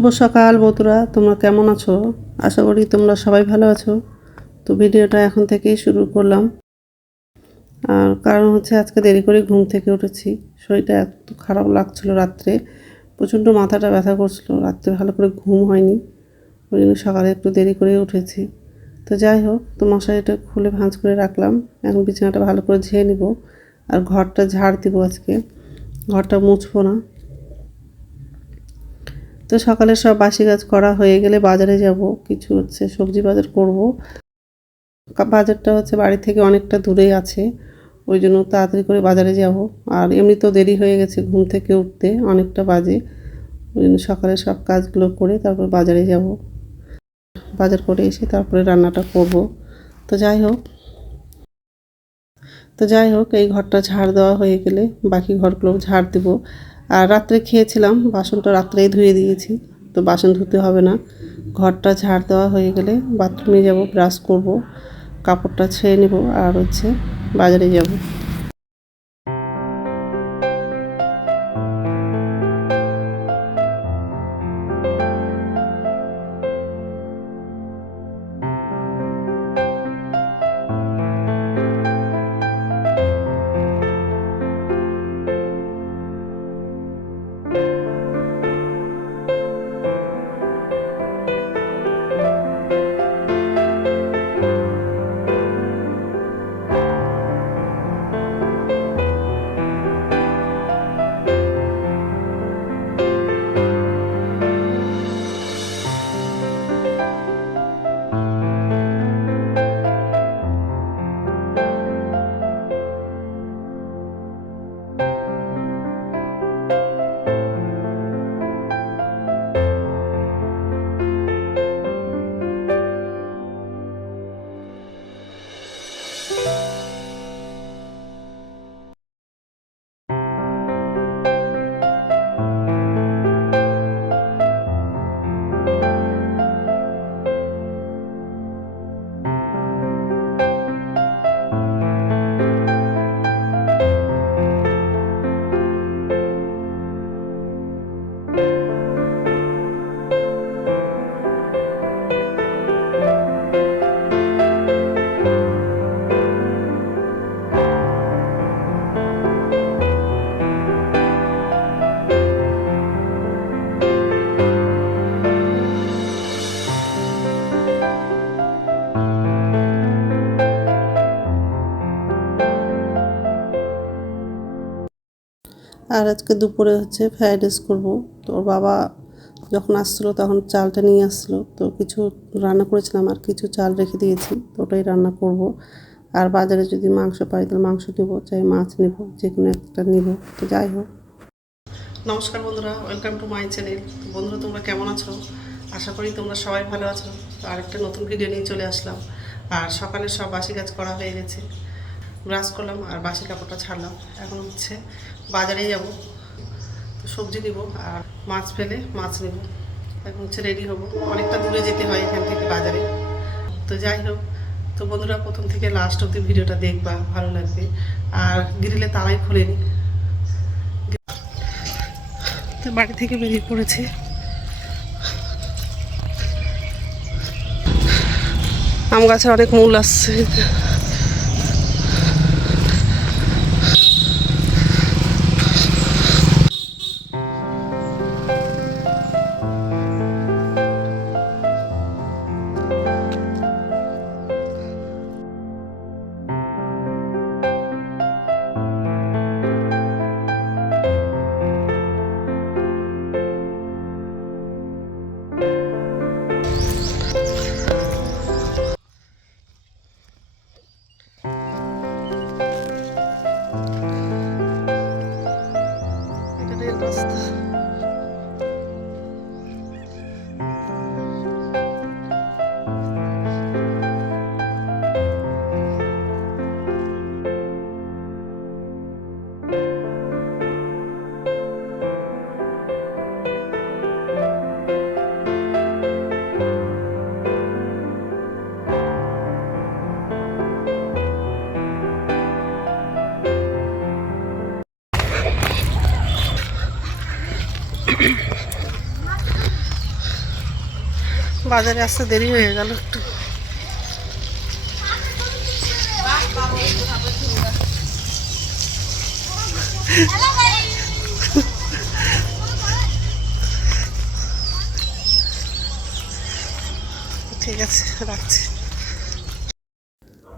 শুভ সকাল বন্ধুরা, তোমরা কেমন আছো? আশা করি তোমরা সবাই ভালো আছো। তো ভিডিওটা এখন থেকেই শুরু করলাম। আর কারণ হচ্ছে আজকে দেরি করে ঘুম থেকে উঠেছি। শরীরটা এত খারাপ লাগছিল, রাত্রে প্রচণ্ড মাথাটা ব্যথা করছিল, রাত্রে ভালো করে ঘুম হয়নি, ওই জন্য সকালে একটু দেরি করে উঠেছি। তো যাই হোক, তো মশারিটা খুলে ভাঁজ করে রাখলাম। এখন বিছানাটা ভালো করে ঝেড়ে নিব আর ঘরটা ঝাড় দিব। আজকে ঘরটা মুছবো না। তো সকালে সব বাসি কাজ করা হয়ে গেলে বাজারে যাব, কিছু হচ্ছে সবজি বাজার করব। বাজারটা হচ্ছে বাড়ি থেকে অনেকটা দূরেই আছে, ওই জন্য তাড়াতাড়ি করে বাজারে যাব। আর এমনিতেও দেরি হয়ে গেছে ঘুম থেকে উঠতে, অনেকটা বাজে। ওই জন্য সকালে সব কাজগুলো করে তারপর বাজারে যাব। বাজার করে এসে তারপরে রান্নাটা করব। তো যাই হোক এই ঘরটা ঝাড় দেওয়া হয়ে গেলে বাকি ঘরগুলো ঝাড় দেব। আর রাত্রে খেয়েছিলাম, বাসনটা রাত্রেই ধুয়ে দিয়েছি, তো বাসন ধুতে হবে না। ঘরটা ঝাড় দেওয়া হয়ে গেলে বাথরুমে যাব, ব্রাশ করব, কাপড়টা ছেড়ে নেব আর হচ্ছে বাজারে যাব। আর আজকে দুপুরে হচ্ছে ফ্রাইড রাইস করবো। তো ওর বাবা যখন আসছিলো তখন চালটা নিয়ে আসছিলো, তো কিছু রান্না করেছিলাম আর কিছু চাল রেখে দিয়েছি, তো ওটাই রান্না করব। আর বাজারে যদি মাংস পাই তাহলে মাংস নেবো, চাই মাছ নেব, যে কোনো একটা নেব। তো যাই হোক, নমস্কার বন্ধুরা, ওয়েলকাম টু মাই চ্যানেল। বন্ধুরা তোমরা কেমন আছো? আশা করি তোমরা সবাই ভালো আছো। তো আরেকটা নতুন ভিডিও নিয়ে চলে আসলাম। আর সকালে সব বাসি কাজ করা হয়ে গেছে, ব্রাশ করলাম আর বাসি কাপড়টা ছাড়লাম। এখন হচ্ছে বাজারে যাব, তো সবজি নেব আর মাছ ফেলে মাছ নেব। এখন হচ্ছে রেডি হব, অনেকটা দূরে যেতে হয় এখান থেকে বাজারে। তো যাই হোক, তো বন্ধুরা প্রথম থেকে লাস্ট অবধি ভিডিওটা দেখবা, ভালো লাগবে। আর গ্রিলে তালাই খুলেনি, তো বাড়ি থেকে বেরিয়ে পড়েছে। আম গাছের অনেক মূল আসছে। বাজারে আসতে দেরি হয়ে গেল একটু। ঠিক আছে, রাখছি।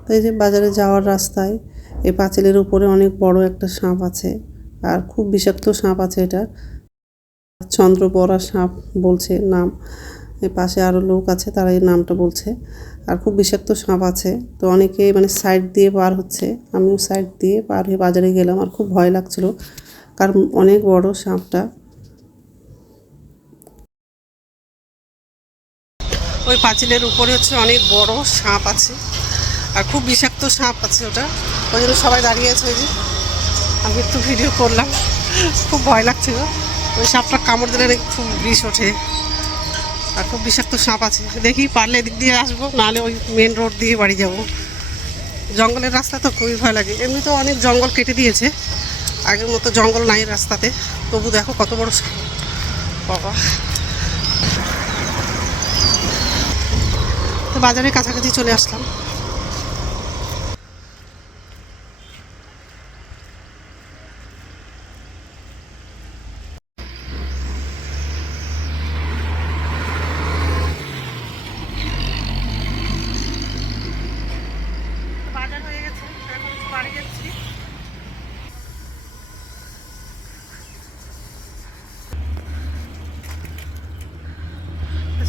তো এই যে বাজারে যাওয়ার রাস্তায় এই পাঁচিলের উপরে অনেক বড় একটা সাপ আছে, আর খুব বিষাক্ত সাপ আছে। এটা চন্দ্রবড়া সাপ বলছে নাম। এর পাশে আরও লোক আছে, তারা এই নামটা বলছে। আর খুব বিষাক্ত সাপ আছে। তো অনেকে মানে সাইড দিয়ে পার হচ্ছে, আমিও সাইড দিয়ে পার হয়ে বাজারে গেলাম। আর খুব ভয় লাগছিল, কারণ অনেক বড় সাপটা। ওই পাঁচিলের উপরে হচ্ছে অনেক বড় সাপ আছে, আর খুব বিষাক্ত সাপ আছে ওটা। ওই জন্য সবাই দাঁড়িয়ে আছে। ওই যে আমি একটু ভিডিও করলাম, খুব ভয় লাগছিল। ওই সাপটা কামড় দিলে নাকি খুব বিষ ওঠে, আর খুব বিষাক্ত সাপ আছে। দেখি পারলে এদিক দিয়ে আসবো, নাহলে ওই মেন রোড দিয়ে বাড়ি যাব। জঙ্গলের রাস্তা তো খুবই ভয় লাগে। এমনি তো অনেক জঙ্গল কেটে দিয়েছে, আগের মতো জঙ্গল নাই রাস্তাতে। তবু দেখো কত বড় সাপ, বাবা। তো বাজারের কাছাকাছি চলে আসলাম। বাজার হয়ে গেছে, এখন বাড়ি যাচ্ছি।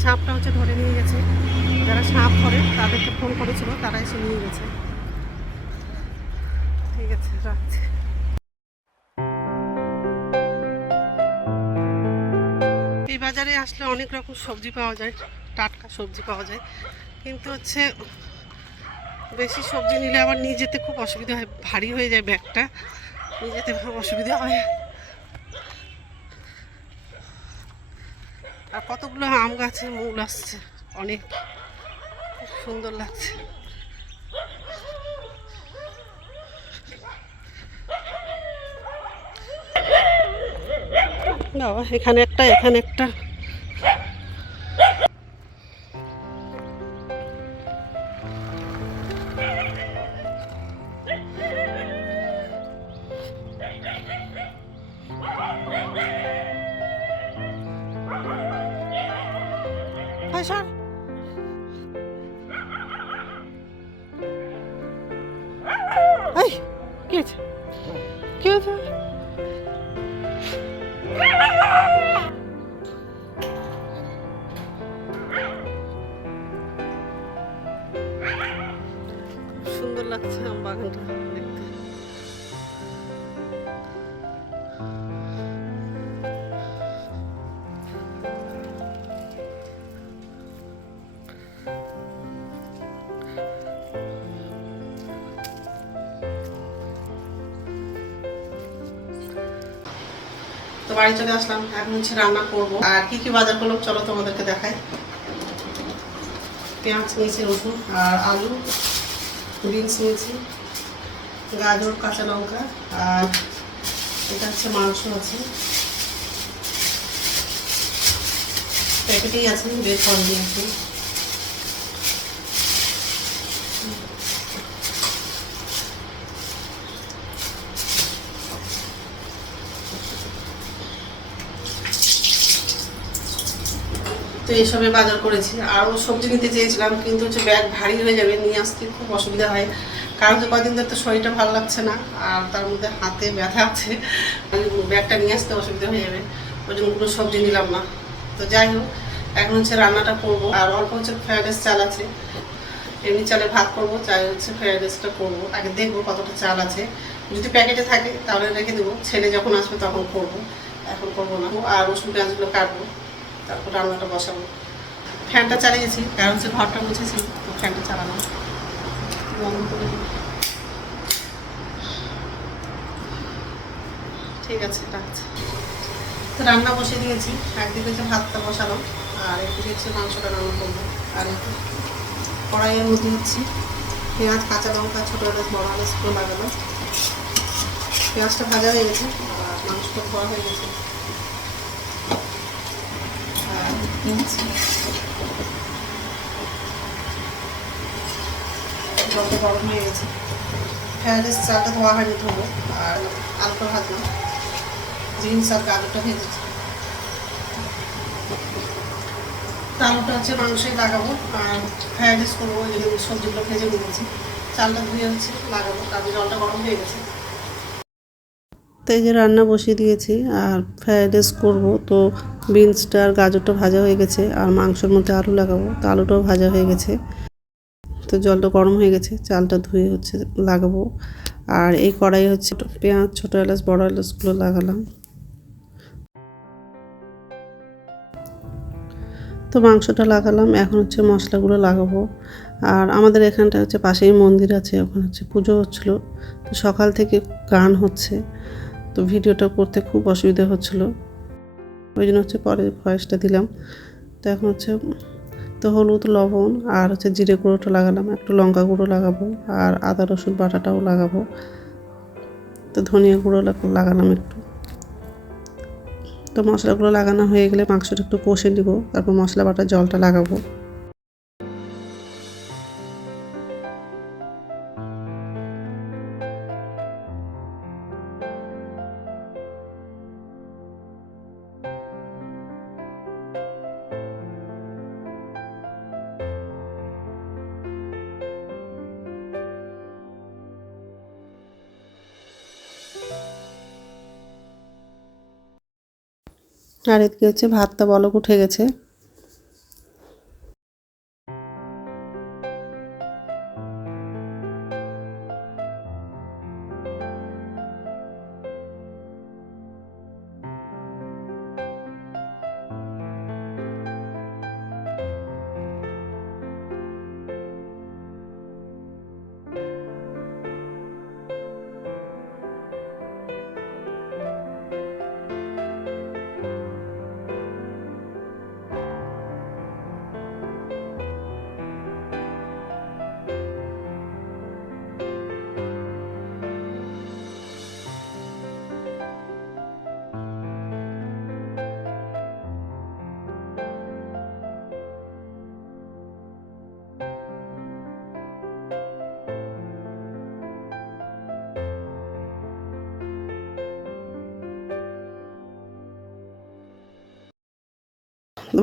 সাপটা হচ্ছে ধরে নিয়ে গেছে, যারা সাপ ধরে তাদেরকে ফোন করেছিল, তারা এসে নিয়ে গেছে। ঠিক আছে, রাখছি। এই বাজারে আসলে অনেক রকম সবজি পাওয়া যায়, টাটকা সবজি পাওয়া যায়। কিন্তু হচ্ছে বেশি সবজি নিলে আবার নিয়ে যেতে খুব অসুবিধা হয়, ভারী হয়ে যায় ব্যাগটা, নিয়ে যেতে খুব অসুবিধা হয়। আর কতগুলো আম গাছে মূল আসছে, অনেক সুন্দর লাগছে। না, এখানে একটা, এখানে একটা। সর, এই কি হয়েছে, কি হয়েছে? সুন্দর লাগছে আম বাগানটা দেখতে। তো বাড়ি চলে আসলাম, এখন হচ্ছে রান্না করবো। আর কি কি বাজার করলাম চলো তোমাদেরকে দেখাই। পেঁয়াজ নিয়েছি, রসুন আর আলু, বিনস নিয়েছি, গাজর, কাঁচা লঙ্কা, আর এটা হচ্ছে মাংস আছে, প্যাকেটেই আছে, বের করে নিয়েছি। তো এইসবে বাজার করেছি। আরও সবজি নিতে চেয়েছিলাম, কিন্তু হচ্ছে ব্যাগ ভারী হয়ে যাবে, নিয়ে আসতে খুব অসুবিধা হয়। কারণ তো কদিন ধরে তো শরীরটা ভালো লাগছে না, আর তার মধ্যে হাতে ব্যথা আছে, ব্যাগটা নিয়ে আসতে অসুবিধা হয়ে যাবে। ওই জন্য কোনো সবজি নিলাম না। তো যাই হোক, এখন হচ্ছে রান্নাটা করবো। আর অল্প হচ্ছে ফ্রাইড রাইস চাল আছে, এমনি চালে ভাত করবো, চাই হচ্ছে ফ্রাইড রাইসটা করবো। আগে দেখবো কতটা চাল আছে, যদি প্যাকেটে থাকে তাহলে রেখে দেবো, ছেলে যখন আসবে তখন করবো, এখন করবো না। আর রসুন পেঁয়াজগুলো কাটবো, তারপর রান্নাটা বসাবো। ফ্যানটা চালিয়েছি, কারণ হচ্ছে ঘরটা মুছেছিল, তো ফ্যানটা চালানো বন্ধ করে দিই। ঠিক আছে, রাখছি। তো রান্না বসিয়ে দিয়েছি, একদিকে হচ্ছে ভাতটা বসালাম, আর একদিকে হচ্ছে মাংসটা রান্না করবো। আর একটু কড়াইয়ের মধ্যে হচ্ছে পেঁয়াজ, কাঁচা লঙ্কা, ছোটো এলাচ, বড় এলাচগুলো লাগালাম। পেঁয়াজটা ভাজা হয়ে গেছে, আর মাংসটা ধোয়া হয়ে গেছে। আর জলটা গরম হয়ে গেছে। ফ্রাইড রাইস চালটা ধোয়া হয়নি, ধোবো। আর আলুটা ভাজলাম, বিনস আর গাজরটা ভেজেছি। আলুটা হচ্ছে মাংসই লাগাবো আর ফ্রাইড রাইস করবো। এই জন্য সবজিগুলো ভেজে নিয়েছি, চালটা ধুয়ে হচ্ছে লাগাবো, তারপরে জলটা গরম হয়ে গেছে। তো এই যে রান্না বসিয়ে দিয়েছি আর ফ্রাইড রাইস করবো। তো বিনসটা আর গাজরটা ভাজা হয়ে গেছে আর মাংসের মধ্যে আলু লাগাবো, তো আলুটাও ভাজা হয়ে গেছে। তো জলটা গরম হয়ে গেছে, চালটা ধুয়ে হচ্ছে লাগাবো। আর এই কড়াই হচ্ছে পেঁয়াজ, ছোটো এলাচ, বড় এলাচগুলো লাগালাম। তো মাংসটা লাগালাম, এখন হচ্ছে মশলাগুলো লাগাবো। আর আমাদের এখানটা হচ্ছে পাশেই মন্দির আছে, ওখানে হচ্ছে পুজো হচ্ছিলো। তো সকাল থেকে গান হচ্ছে, তো ভিডিওটা করতে খুব অসুবিধা হচ্ছিলো, ওই জন্য হচ্ছে পরে ভয়েসটা দিলাম। তো এখন হচ্ছে তো হলুদ, লবণ আর হচ্ছে জিরে গুঁড়োটা লাগালাম, একটু লঙ্কা গুঁড়ো লাগাবো আর আদা রসুন বাটাটাও লাগাবো। তো ধনিয়া গুঁড়ো লাগালাম একটু। তো মশলাগুলো লাগানো হয়ে গেলে মাংসটা একটু কষে নিব, তারপর মশলা বাটার জলটা লাগাবো। আর এদিকে হচ্ছে ভাতটা বলক উঠে গেছে।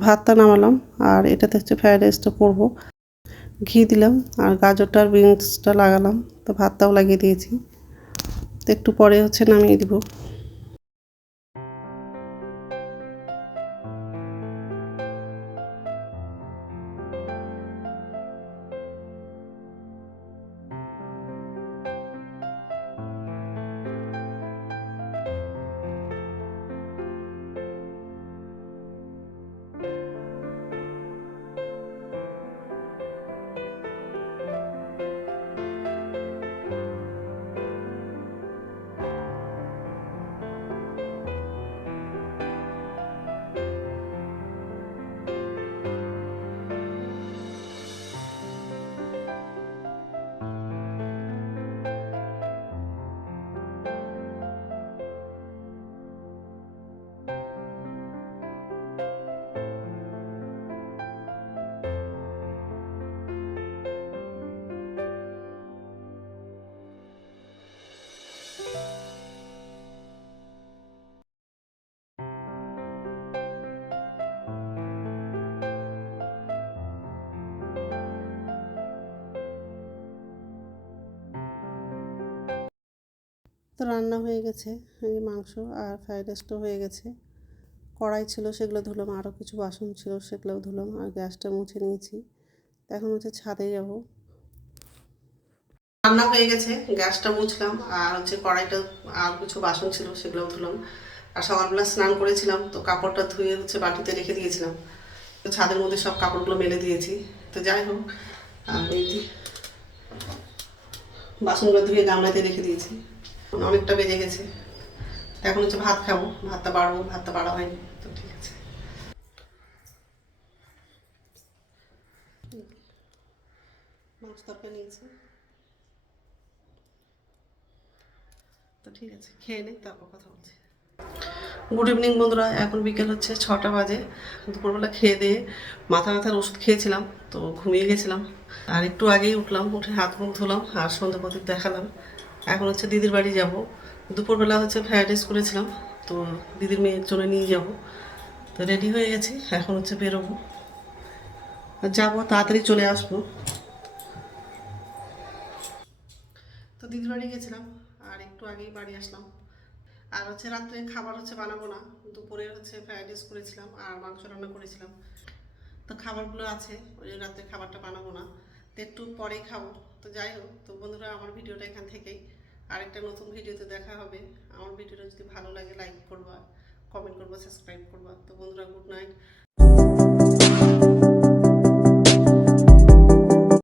ভাতটা নামালাম আর এটাতে হচ্ছে ফ্রাইড রাইসটা করবো। ঘি দিলাম আর গাজরটা আর বিনসটা লাগালাম, তো ভাতটাও লাগিয়ে দিয়েছি। তো একটু পরে হচ্ছে নামিয়ে দিব। তো রান্না হয়ে গেছে, এই মাংস আর ফ্রাইড রাইসটাও হয়ে গেছে। কড়াই ছিল সেগুলো ধুলাম, আরও কিছু বাসন ছিল সেগুলোও ধুলাম আর গ্যাসটা মুছে নিয়েছি। এখন হচ্ছে ছাদে যাব। রান্না হয়ে গেছে, গ্যাসটা মুছলাম আর হচ্ছে কড়াইটা আর কিছু বাসন ছিল সেগুলোও ধুলাম। আর সকালবেলা স্নান করেছিলাম, তো কাপড়টা ধুয়ে হচ্ছে বাটিতে রেখে দিয়েছিলাম। তো ছাদের মধ্যে সব কাপড়গুলো মেলে দিয়েছি। তো যাই হোক, আর এই বাসনগুলো ধুয়ে গামলাতে রেখে দিয়েছি। অনেকটা বেজে গেছে, এখন হচ্ছে ভাত খাবো, ভাতটা বাড়বো, ভাতটা বাড়া হয়নি। তো ঠিক আছে, মাছ তরকারি নিয়েছি। তো ঠিক আছে, খেয়ে নেই, তারপর কথা বলছি। গুড ইভিনিং বন্ধুরা, এখন বিকেল হচ্ছে 6টা বাজে। দুপুরবেলা খেয়ে দিয়ে মাথা ব্যথার ওষুধ খেয়েছিলাম, তো ঘুমিয়ে গেছিলাম। আর একটু আগেই উঠলাম, উঠে হাত মুখ ধুলাম আর সন্ধ্যা প্রদীপ দেখালাম। এখন হচ্ছে দিদির বাড়ি যাব। দুপুরবেলা হচ্ছে ফ্রাইড রাইস করেছিলাম, তো দিদির মেয়ের জন্য নিয়ে যাব। তো রেডি হয়ে গেছি, এখন হচ্ছে বেরোবো, যাবো, তাড়াতাড়ি চলে আসবো। তো দিদির বাড়ি গেছিলাম আর একটু আগেই বাড়ি আসলাম। আর হচ্ছে রাত্রে খাবার হচ্ছে বানাবো না, দুপুরে হচ্ছে ফ্রাইড রাইস করেছিলাম আর মাংস রান্না করেছিলাম। তো খাবারগুলো আছে, ওই জন্য রাত্রে খাবারটা বানাবো না, তো একটু পরেই খাবো। তো যাই হোক, তো বন্ধুরা আমার ভিডিওটা এখান থেকেই, আরেকটা নতুন ভিডিওতে দেখা হবে। আমার ভিডিওটা যদি ভালো লাগে লাইক করবা, কমেন্ট করবা, সাবস্ক্রাইব করবা। তো বন্ধুরা, গুড নাইট।